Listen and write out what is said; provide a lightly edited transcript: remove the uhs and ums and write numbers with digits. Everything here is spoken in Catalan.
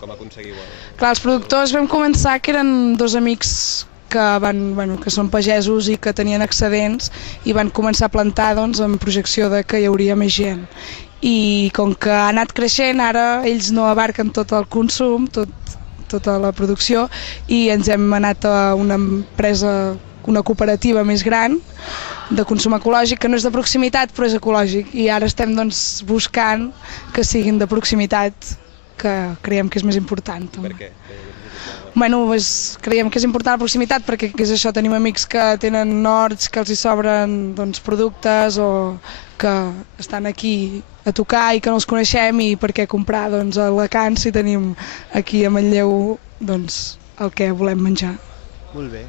Com aconseguiu? Clar, els productors vam començar que eren dos amics que són pagesos i que tenien excedents i van començar a plantar amb projecció de que hi hauria més gent. I com que ha anat creixent, ara ells no abarquen tot el consum, tota la producció, i ens hem anat a una empresa, una cooperativa més gran de consum ecològic, que no és de proximitat però és ecològic, i ara estem buscant que siguin de proximitat, que creiem que és més important. Per què? Creiem que és important la proximitat perquè és això, tenim amics que tenen horts, que els hi sobren productes o que estan aquí a tocar i que no els coneixem, i per què comprar a Alacant si tenim aquí a Manlleu el que volem menjar. Molt bé.